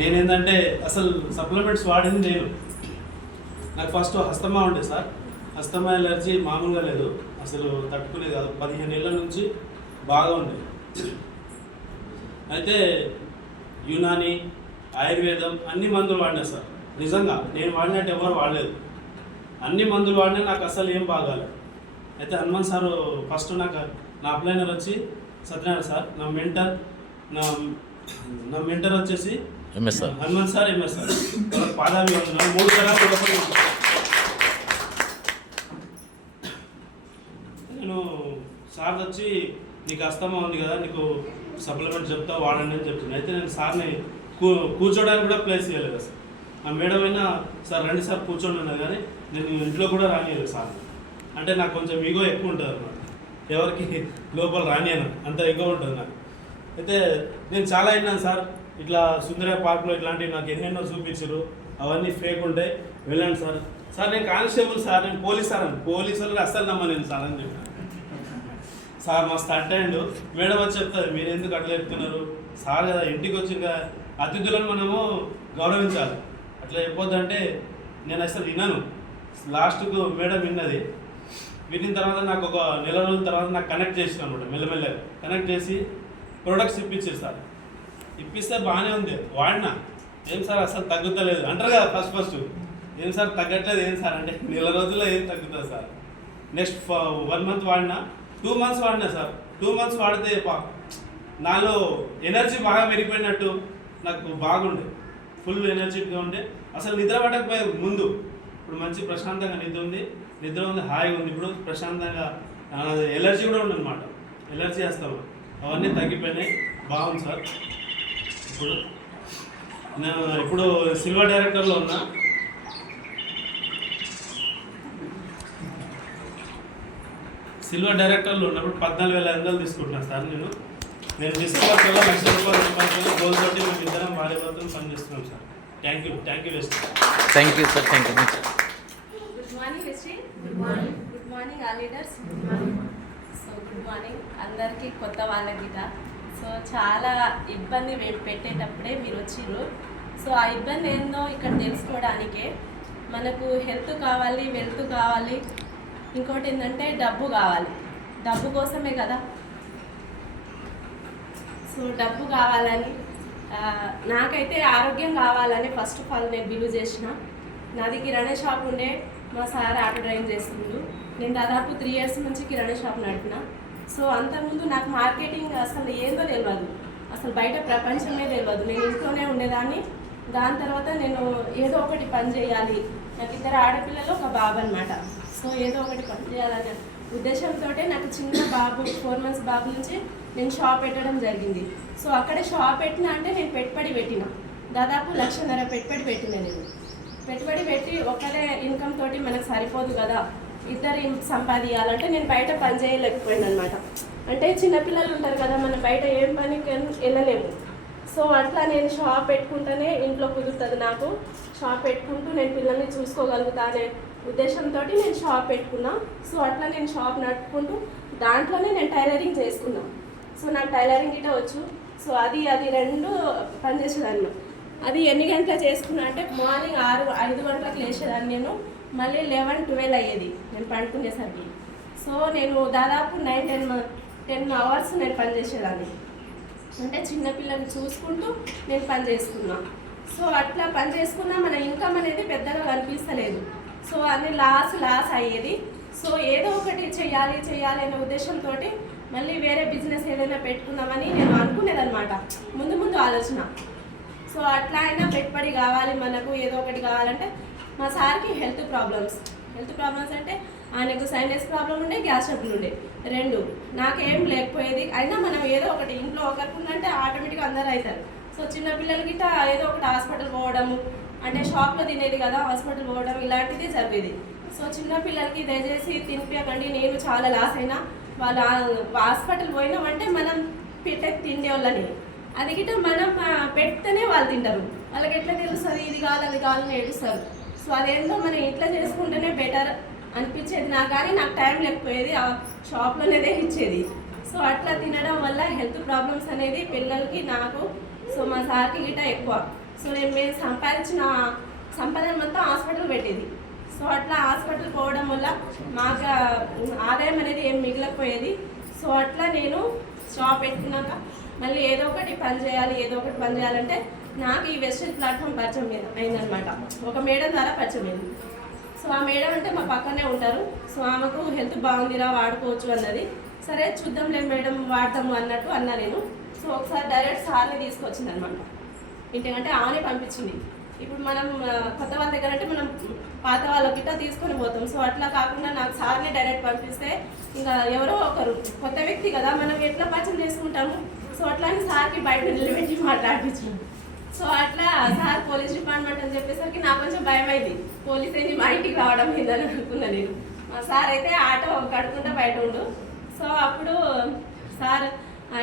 నేనేంటంటే అసలు సప్లిమెంట్స్ వాడింది నేను. నాకు ఫస్ట్ హస్తమా ఉండే సార్. హస్తమా ఎలర్జీ మామూలుగా లేదు, అసలు తట్టుకునేది కాదు. 15 ఏళ్ళ నుంచి బాగా ఉంది. అయితే యునాని, ఆయుర్వేదం అన్ని మందులు వాడినా సార్. నిజంగా నేను వాడినట్టు ఎవరు వాడలేదు. అన్ని మందులు వాడినా నాకు అసలు ఏం బాగాలేదు. అయితే హనుమాన్ సార్ ఫస్ట్ నాకు నా అప్లైనర్ వచ్చి సత్యనారాయణ సార్, నా మెంటర్ వచ్చేసి హనుమాన్ సార్, ఎంఎస్ సార్. పాదాలు 3 తరాలు. నేను సార్ వచ్చి నీకు అస్తమా ఉంది కదా, నీకు సప్లిమెంట్ చెప్తా వాడండి అని చెప్తున్నాను. అయితే నేను సార్ని కూర్చోడానికి కూడా ప్లేస్ చేయలేదు సార్. ఆ మేడం అయినా సార్ రండి సార్ కూర్చోండి అన్నది, కానీ నేను ఇంట్లో కూడా రానియలేదు సార్. అంటే నాకు కొంచెం ఈగో ఎక్కువ ఉంటుంది అన్నమాట, ఎవరికి లోపల రానియను, అంత ఈగో ఉంటుంది నాకు. అయితే నేను చాలా విన్నాను సార్, ఇట్లా సుందరయ్య పార్క్లో ఇట్లాంటివి నాకు ఎన్నెన్నో చూపించారు, అవన్నీ ఫేక్ ఉంటాయి, వెళ్ళండి సార్. సార్ నేను కానిస్టేబుల్ సార్, నేను పోలీస్ సార్ అని. పోలీసు వాళ్ళని అస్సలు నమ్మలేను సార్ అని చెప్పాను. సార్ మస్తు అట్టండు. మేడం వచ్చి చెప్తారు, మీరు ఎందుకు అట్లా చెప్తున్నారు సార్, కదా ఇంటికి వచ్చిన అతిథులను మనము గౌరవించాలి, అట్లా చెప్పొద్దంటే నేను అసలు విన్నాను. లాస్ట్కు మేడం విన్నది. విన్న తర్వాత నాకు ఒక నెల రోజుల తర్వాత నాకు కనెక్ట్ చేసిన అనమాట. మెల్లమెల్లగా కనెక్ట్ చేసి ప్రొడక్ట్స్ ఇప్పించారు సార్. ఇప్పిస్తే బాగానే ఉంది, వాడినా. ఏం సార్ అసలు తగ్గుతలేదు అంటారు కదా ఫస్ట్. ఏం సార్ తగ్గట్లేదు ఏం సార్ అంటే, నెల రోజుల్లో ఏం తగ్గుతుంది సార్. నెక్స్ట్ 1 మంత్ వాడినా, 2 మంత్స్ వాడినా సార్. 2 మంత్స్ వాడితే నాలో ఎనర్జీ బాగా పెరిగిపోయినట్టు నాకు బాగుండే, ఫుల్ ఎనర్జీగా ఉండే. అసలు నిద్ర పట్టకపోయే ముందు, ఇప్పుడు మంచి ప్రశాంతంగా నిద్ర ఉంది, హాయిగా ఉంది. ఇప్పుడు ప్రశాంతంగా ఎలర్జీ కూడా ఉందన్నమాట. ఎలర్జీ వేస్తాము అవన్నీ తగ్గిపోయినాయి, బాగుంది సార్. ఇప్పుడు సిల్వర్ డైరెక్టర్లో ఉన్నా. సిల్వర్ డైరెక్టర్లో ఉన్నప్పుడు 14,500 తీసుకుంటున్నాను సార్. నేను డిసెంబర్ 1,00,000 రూపాయలు గోల్ తోటి మేము ఇద్దరం భార్య భర్తలు పనిచేస్తున్నాం sir. Thank you west. Thank you sir. Thank you. Good morning వెస్టీ. Good morning all leaders. So good morning అందరికీ, కొత్త వాళ్ళకి గిట. సో చాలా ఇబ్బంది పెట్టేటప్పుడే మీరు వచ్చిర్రు. సో ఆ ఇబ్బంది ఏందో ఇక్కడ తెలుసుకోవడానికే. మనకు హెల్త్ కావాలి, వెల్త్ కావాలి, ఇంకోటి ఏంటంటే డబ్బు కావాలి. డబ్బు కోసమే కదా. సో డబ్బు కావాలని, నాకైతే ఆరోగ్యం కావాలని ఫస్ట్ ఆఫ్ ఆల్ నేను బిలీవ్ చేసిన. నాది కిరాణా షాప్ ఉండే, మా సార్ ఆటో డ్రైవింగ్ చేస్తుండు. నేను దాదాపు 3 years నుంచి కిరాణా షాప్ నడిపిన. సో అంతకుముందు నాకు మార్కెటింగ్ అసలు ఏందో తెలియదు, అసలు బయట ప్రపంచమే తెలియదు. నేను ఇంట్లోనే ఉండేదాన్ని. దాని తర్వాత నేను ఏదో ఒకటి పని చేయాలి, నాకు 2 ఆడపిల్లలు 1 బాబు అనమాట. సో ఏదో ఒకటి పని చేయాలనే ఉద్దేశంతో నాకు చిన్న బాబు 4 months బాబు నుంచి నేను షాప్ పెట్టడం జరిగింది. సో అక్కడ షాప్ పెట్టిన అంటే నేను పెట్టుబడి పెట్టిన, దాదాపు 1,00,000 పెట్టుబడి పెట్టిన. నేను పెట్టుబడి పెట్టి ఒకరే ఇన్కమ్ తోటి మనకు సరిపోదు కదా, ఇద్దరు సంపాదించాలంటే నేను బయట పని చేయలేకపోయాను అనమాట. అంటే చిన్నపిల్లలు ఉంటారు కదా, మనం బయట ఏం పనికి వెళ్ళలేము. సో అట్లా నేను షాప్ పెట్టుకుంటేనే ఇంట్లో కుదురుతుంది నాకు. షాప్ పెట్టుకుంటూ నేను పిల్లల్ని చూసుకోగలుగుతా అనే ఉద్దేశంతో నేను షాప్ పెట్టుకున్నా. సో అట్లా నేను షాప్ నడుపుకుంటూ దాంట్లోనే నేను టైలరింగ్ చేసుకున్నాను. సో నాకు టైలరింగ్ గిట్ట వచ్చు. సో అది 2 పనిచేసేదాన్ని. అది ఎన్ని గంటలు చేసుకున్నా అంటే మార్నింగ్ 5 గంటలకు లేచేదాన్ని నేను, మళ్ళీ 11-12 అయ్యేది నేను పండుకునేసరికి. సో నేను దాదాపు 9-10 hours నేను పనిచేసేదాన్ని. అంటే చిన్నపిల్లల్ని చూసుకుంటూ నేను పని చేసుకున్నా. సో అట్లా పని చేసుకున్నా మన ఇన్కమ్ అనేది పెద్దగా కనిపిస్తలేదు. సో అన్ని లాస్ అయ్యేది. సో ఏదో ఒకటి చేయాలి అనే ఉద్దేశంతో మళ్ళీ వేరే బిజినెస్ ఏదైనా పెట్టుకుందామని నేను అనుకునేదన్నమాట, ముందు ఆలోచన. సో అట్లా అయినా పెట్టుబడి కావాలి మనకు, ఏదో ఒకటి కావాలంటే. మా సార్కి హెల్త్ ప్రాబ్లమ్స్ అంటే ఆయనకు సైనస్ ప్రాబ్లం ఉండే, గ్యాస్ ట్రబుల్ ఉండే 2. నాకేం లేకపోయేది. అయినా మనం ఏదో ఒకటి ఇంట్లో ఒకరికి ఉందంటే ఆటోమేటిక్గా అందరూ అవుతారు. సో చిన్నపిల్లలకి ఏదో ఒకటి హాస్పిటల్ పోవడము, అంటే షాప్లో తినేది కదా, హాస్పిటల్ పోవడం ఇలాంటిది జరిగేది. సో చిన్నపిల్లలకి దయచేసి తినిపించకండి. నేను చాలా లాస్ అయినా. వాళ్ళు హాస్పిటల్ పోయినామంటే మనం పెట్టే తిండే వాళ్ళని, అది గిట్ట మనం పెడితేనే వాళ్ళు తింటారు. వాళ్ళకి ఎట్లా తెలుస్తుంది ఇది కావాలి అది కావాలని ఏడుస్తారు. సో అదేంటో మనం ఇంట్లో చేసుకుంటేనే బెటర్ అనిపించేది నాకు. కానీ నాకు టైం లేకపోయేది, ఆ షాప్లోనే ఇచ్చేది. సో అట్లా తినడం వల్ల హెల్త్ ప్రాబ్లమ్స్ అనేది పిల్లలకి, నాకు, సో మా సార్కి గిట్ట ఎక్కువ. సో మేము సంపాదించిన సంపాదన మొత్తం హాస్పిటల్ పెట్టేది. సో అట్లా హాస్పిటల్ పోవడం వల్ల మాకు ఆదాయం అనేది ఏం మిగిలకపోయేది. సో అట్లా నేను షాప్ పెట్టుకున్నాక మళ్ళీ ఏదో ఒకటి పని చేయాలంటే నాకు ఈ వెస్టర్న్ ప్లాట్ఫామ్ పరిచయం అయిందనమాట. ఒక మేడం ద్వారా పరిచయం అయింది. సో ఆ మేడం అంటే మా పక్కనే ఉంటారు. సో ఆమెకు హెల్త్ బాగుందిరా వాడుకోవచ్చు అన్నది. సరే చూద్దాంలే మేడం వాడతాము అన్నట్టు అన్నా నేను. సో ఒకసారి డైరెక్ట్ సార్ని తీసుకొచ్చింది అనమాట ఇంటికంటే ఆమెనే పంపించింది. ఇప్పుడు మనం కొత్త వాళ్ళ దగ్గర అంటే మనం పాత వాళ్ళ గిట్ట తీసుకొని పోతాం. సో అట్లా కాకుండా నాకు సార్ని డైరెక్ట్ పంపిస్తే ఇంకా ఎవరో ఒకరు కొత్త వ్యక్తి కదా మనం ఎట్లా పరిచయం చేసుకుంటాము. సో అట్లా అని సార్కి బయట నిలబెట్టి మాట్లాడించాను. సో అట్లా సార్ పోలీస్ డిపార్ట్మెంట్ అని చెప్పేసరికి నాకు కొంచెం భయం అయింది. పోలీస్ ఏంది మా ఇంటికి రావడం ఏందని అనుకున్నా నేను. మా సార్ అయితే ఆటో కడుకుంటా బయట ఉండు. సో అప్పుడు సార్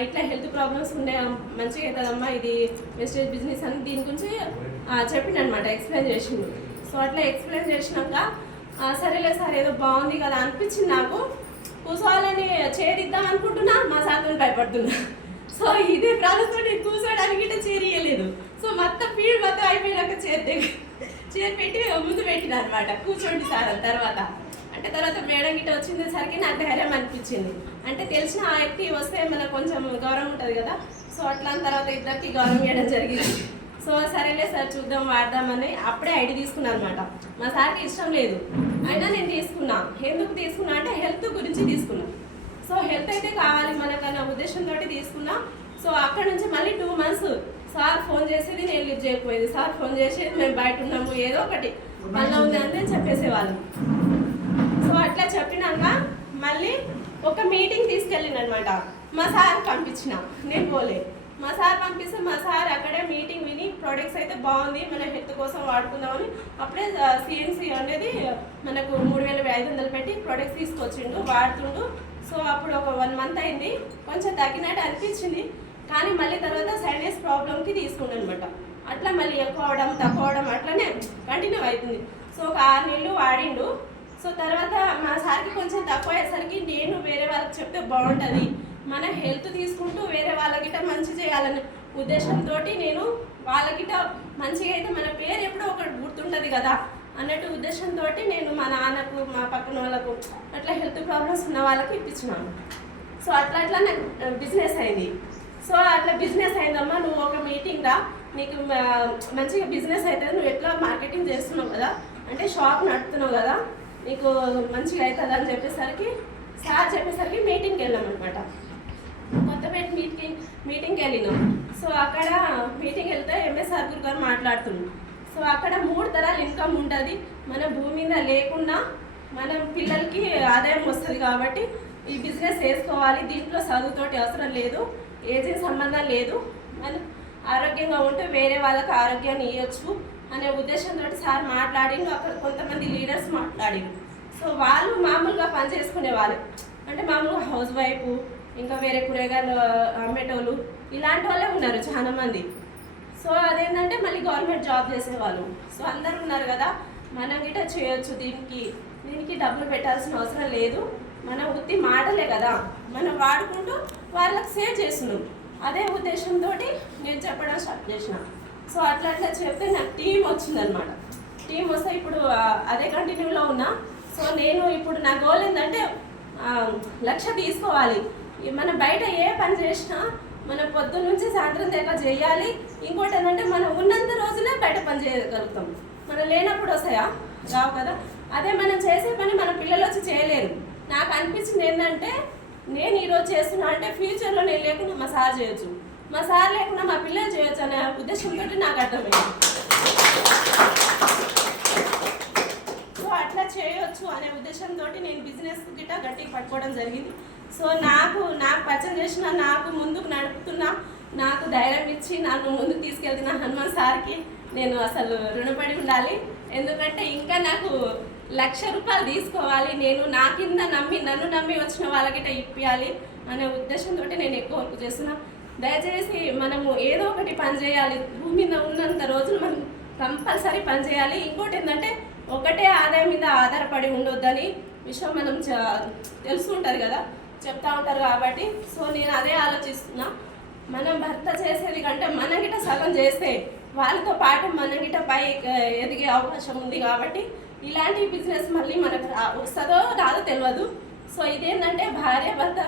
ఇట్లా హెల్త్ ప్రాబ్లమ్స్ ఉండే మంచిగా అవుతుందమ్మా ఇది వెస్టేజ్ బిజినెస్ అని దీని గురించి చెప్పిండు అనమాట, ఎక్స్ప్లెయిన్ చేసిండు. సో అట్లా ఎక్స్ప్లెయిన్ చేసినాక సరేలే సార్ ఏదో బాగుంది కదా అనిపించింది నాకు. కూర్చోవాలని చేరిద్దాం అనుకుంటున్నా, మా సార్తో భయపడుతున్నా. సో ఇదే ప్రాసెస్తో నేను కూర్చోడానికి ఇట్లా చేరియలేదు. సో మొత్తం ఫీల్డ్ మొత్తం అయిపోయినాక చేరి పెట్టి ముందు పెట్టిన అనమాట కూర్చోండి సార్ అని. తర్వాత మేడం గిట్ట వచ్చిందేసరికి నాకు ధైర్యం అనిపించింది. అంటే తెలిసిన ఆ వ్యక్తి వస్తే మనకు కొంచెం గౌరవం ఉంటుంది కదా. సో అట్లా తర్వాత ఇద్దరికి గౌరవం ఇవ్వడం జరిగింది. సో సరేలే సార్ చూద్దాం వాడదామని అప్పుడే ఐడి తీసుకున్నాను అనమాట. మా సార్కి ఇష్టం లేదు అయినా నేను తీసుకున్నా. ఎందుకు తీసుకున్నా అంటే హెల్త్ గురించి తీసుకున్నా. సో హెల్త్ అయితే కావాలి మనకన్న ఉద్దేశంతో తీసుకున్నా. సో అక్కడ నుంచి మళ్ళీ 2 months సార్ ఫోన్ చేసేది, నేను లిఫ్ట్ చేయకపోయేది. సార్ ఫోన్ చేసేది, మేము బయట ఉన్నాము ఏదో ఒకటి పనిలో ఉంది అని చెప్పేసేవాళ్ళం. సో అట్లా చెప్పినాక మళ్ళీ ఒక మీటింగ్ తీసుకెళ్ళినమాట. మా సార్ పంపించిన, నేను పోలే. మా సార్ పంపిస్తే మా సార్ అక్కడే మీటింగ్ విని ప్రొడక్ట్స్ అయితే బాగుంది మన హెల్త్ కోసం వాడుకుందామని అప్పుడే సిఎన్సి అనేది మనకు 3500 పెట్టి ప్రొడక్ట్స్ తీసుకొచ్చిండు, వాడుతుండు. సో అప్పుడు ఒక 1 month అయింది, కొంచెం తగ్గినట్టు అనిపించింది. కానీ మళ్ళీ తర్వాత సైనస్ ప్రాబ్లంకి తీసుకున్నాను అనమాట. అట్లా మళ్ళీ ఎక్కువ అవడం తక్కువ అవడం అట్లనే కంటిన్యూ అవుతుంది. సో ఒక 6 నెలలు వాడిండు. సో తర్వాత మా సార్కి కొంచెం తక్కువ అయ్యేసరికి నేను వేరే వాళ్ళకి చెప్తే బాగుంటుంది, మన హెల్త్ తీసుకుంటూ వేరే వాళ్ళకిట మంచి చేయాలనే ఉద్దేశంతో నేను వాళ్ళకిట మంచిగా అయితే మన పేరు ఎప్పుడో ఒకటి గుర్తుంటుంది కదా అన్నట్టు ఉద్దేశంతో నేను మా నాన్నకు మా పక్కన వాళ్ళకు అట్లా హెల్త్ ప్రాబ్లమ్స్ ఉన్న వాళ్ళకి ఇప్పించినాను. సో అట్లా నాకు బిజినెస్ అయింది. సో అట్లా బిజినెస్ అయిందమ్మా, నువ్వు ఒక మీటింగ్ రా, నీకు మంచిగా బిజినెస్ అవుతుంది, నువ్వు ఎట్లా మార్కెటింగ్ చేస్తున్నావు కదా, అంటే షాప్ నడుపుతున్నావు కదా, నీకు మంచిగా అవుతుంది అని చెప్పేసరికి సార్ చెప్పేసరికి మీటింగ్కి వెళ్ళాం అనమాట. కొత్తపేట మీటింగ్కి వెళ్ళినాం. సో అక్కడ మీటింగ్ వెళ్తే ఎంఎస్ఆర్ గురు గారు మాట్లాడుతున్నాం. సో అక్కడ 3 తరాల ఇన్కమ్ ఉంటుంది, మన భూమి మీద లేకున్నా మన పిల్లలకి ఆదాయం వస్తుంది కాబట్టి ఈ బిజినెస్ వేసుకోవాలి. దీంట్లో చదువుతోటి అవసరం లేదు, ఏజీ సంబంధం లేదు, మనం ఆరోగ్యంగా ఉంటే వేరే వాళ్ళకి ఆరోగ్యాన్ని ఇవ్వచ్చు అనే ఉద్దేశంతో సార్ మాట్లాడిండు. అక్కడ కొంతమంది లీడర్స్ మాట్లాడిండు. సో వాళ్ళు మామూలుగా పని చేసుకునే వాళ్ళు, అంటే మామూలుగా హౌస్ వైఫ్, ఇంకా వేరే కూరగాయలు అమ్మేటోళ్ళు ఇలాంటి వాళ్ళే ఉన్నారు చాలా మంది. సో అదేంటంటే మళ్ళీ గవర్నమెంట్ జాబ్ చేసేవాళ్ళు. సో అందరు ఉన్నారు కదా, మనం గిట్ట చేయొచ్చు, దీనికి డబ్బులు పెట్టాల్సిన అవసరం లేదు, మన ఉత్తి మాటలే కదా మనం వాడుకుంటూ వాళ్ళకి సేవ్ చేస్తున్నాం. అదే ఉద్దేశంతో నేను చెప్పడం స్టార్ట్ చేసిన. సో అట్లా చెప్తే నాకు టీం వచ్చిందనమాట. టీం వస్తే ఇప్పుడు అదే కంటిన్యూలో ఉన్నా. సో నేను ఇప్పుడు నా గోల్ ఏంటంటే 1,00,000 తీసుకోవాలి. మనం బయట ఏ పని చేసినా మనం పొద్దున్న నుంచి సాయంత్రం దాకా చేయాలి. ఇంకోటి ఏంటంటే మనం ఉన్నంత రోజులే బయట పని చేయగలుగుతాం, మనం లేనప్పుడు వస్తాయా రావు కదా. అదే మనం చేసే పని మన పిల్లలు వచ్చి చేయలేరు. నాకు అనిపించింది ఏంటంటే నేను ఈరోజు చేస్తున్నా అంటే ఫ్యూచర్లో నేను లేకుండా మా సార్ చేయొచ్చు, మా సార్ లేకుండా మా పిల్లలు చేయొచ్చు అనే ఉద్దేశంతో నాకు అర్థమైంది. సో అట్లా చేయొచ్చు అనే ఉద్దేశంతో నేను బిజినెస్ గిట్ట గట్టిగా పట్టుకోవడం జరిగింది. సో నాకు పరిచయం చేసిన, నాకు ముందుకు నడుపుతున్నా, నాకు ధైర్యం ఇచ్చి నన్ను ముందుకు తీసుకెళ్తున్న హనుమాన్ సార్కి నేను అసలు రుణపడి ఉండాలి. ఎందుకంటే ఇంకా నాకు 1,00,000 రూపాయలు తీసుకోవాలి, నేను నా కింద నన్ను నమ్మి వచ్చిన వాళ్ళకిట ఇప్పియాలి అనే ఉద్దేశంతో నేను ఎక్కువ వర్క్ చేస్తున్నా. దయచేసి మనము ఏదో ఒకటి పని చేయాలి, భూమి మీద ఉన్నంత రోజులు మనం కంపల్సరీ పని చేయాలి. ఇంకోటి ఏంటంటే ఒకటే ఆదాయం మీద ఆధారపడి ఉండొద్దని విషయం మనం తెలుసుకుంటారు కదా, చెప్తా ఉంటారు కాబట్టి. సో నేను అదే ఆలోచిస్తున్నా, మనం భర్త చేసేది కంటే మనం గిట్ట సగం చేస్తే వాళ్ళతో పాటు మన గిట పై ఎదిగే అవకాశం ఉంది. కాబట్టి ఇలాంటి బిజినెస్ మళ్ళీ మనకు వస్తుందో రాదో తెలియదు. సో ఇదేంటంటే భార్య భర్త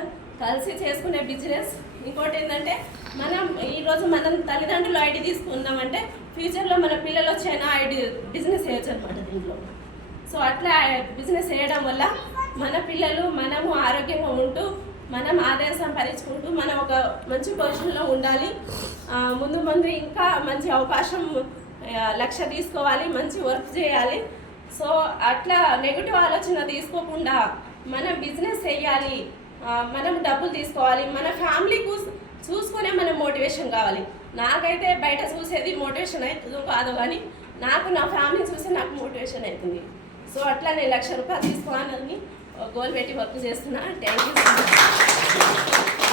కలిసి చేసుకునే బిజినెస్. ఇంకోటి ఏంటంటే మనం ఈరోజు మనం తల్లిదండ్రులు ఐడి తీసుకున్నామంటే ఫ్యూచర్లో మన పిల్లలు వచ్చైనా ఐడి బిజినెస్ చేయొచ్చు అనమాట దీంట్లో. సో అట్లా బిజినెస్ చేయడం వల్ల మన పిల్లలు మనము ఆరోగ్యంగా ఉంటూ మనం ఆదాయం సంపాదించుకుంటూ మనం ఒక మంచి పొజిషన్లో ఉండాలి. ముందు ముందు ఇంకా మంచి అవకాశం లక్ష్య తీసుకోవాలి, మంచి వర్క్ చేయాలి. సో అట్లా నెగిటివ్ ఆలోచన తీసుకోకుండా మనం బిజినెస్ చేయాలి, మనం డబ్బులు తీసుకోవాలి, మన ఫ్యామిలీ చూసుకునే మనం మోటివేషన్ కావాలి. నాకైతే బయట చూసేది మోటివేషన్ అవుతుందో కాదో కానీ నాకు నా ఫ్యామిలీ చూసి నాకు మోటివేషన్ అవుతుంది. సో అట్లా నేను 1,00,000 రూపాయలు తీసుకోవాలని గోల్ పెట్టి వర్క్ చేస్తున్నా. Thank you so much.